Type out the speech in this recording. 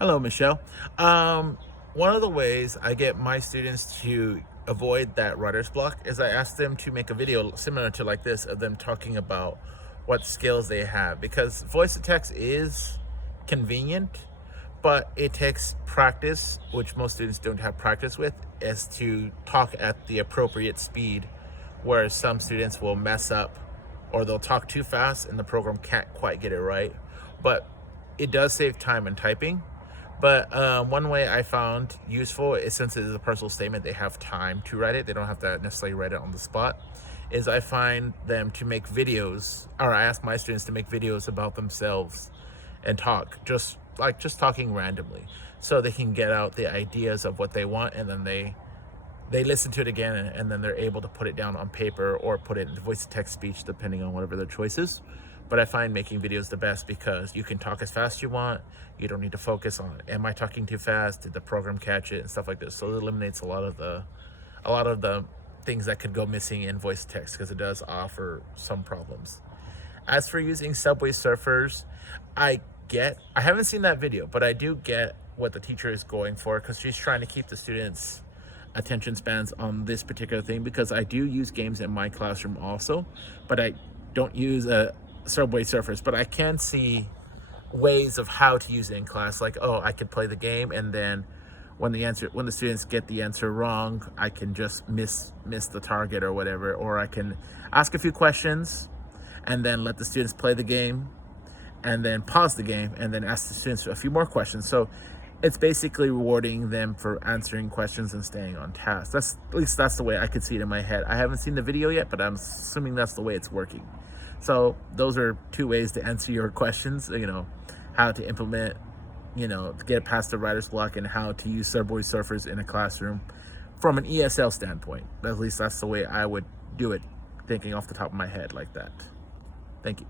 Hello, Michelle. One of the ways I get my students to avoid that writer's block is I ask them to make a video similar to like this of them talking about what skills they have, because voice to text is convenient, but it takes practice, which most students don't have practice with, is to talk at the appropriate speed, where some students will mess up or they'll talk too fast and the program can't quite get it right. But it does save time in typing. But one way I found useful is, since it is a personal statement, they have time to write it. They don't have to necessarily write it on the spot. Is I find them to make videos, or I ask my students to make videos about themselves and talk, just talking randomly, so they can get out the ideas of what they want, and then they listen to it again, and then they're able to put it down on paper or put it in voice to text speech, depending on whatever their choice is. But I find making videos the best because you can talk as fast as you want. You don't need to focus on, am I talking too fast? Did the program catch it? And stuff like this. So it eliminates a lot of the things that could go missing in voice to text, because it does offer some problems. As for using Subway Surfers, I haven't seen that video, but I do get what the teacher is going for, because she's trying to keep the students' attention spans on this particular thing, because I do use games in my classroom also, but I don't use Subway Surfers. But I can see ways of how to use it in class, like, oh, I could play the game, and then when the students get the answer wrong, I can just miss the target or whatever, or I can ask a few questions and then let the students play the game, and then pause the game, and then ask the students a few more questions. So it's basically rewarding them for answering questions and staying on task. That's the way I could see it in my head. I haven't seen the video yet, but I'm assuming that's the way it's working. So those are two ways to answer your questions, how to implement, to get past the writer's block, and how to use Subway Surfers in a classroom from an ESL standpoint. At least that's the way I would do it, thinking off the top of my head like that. Thank you.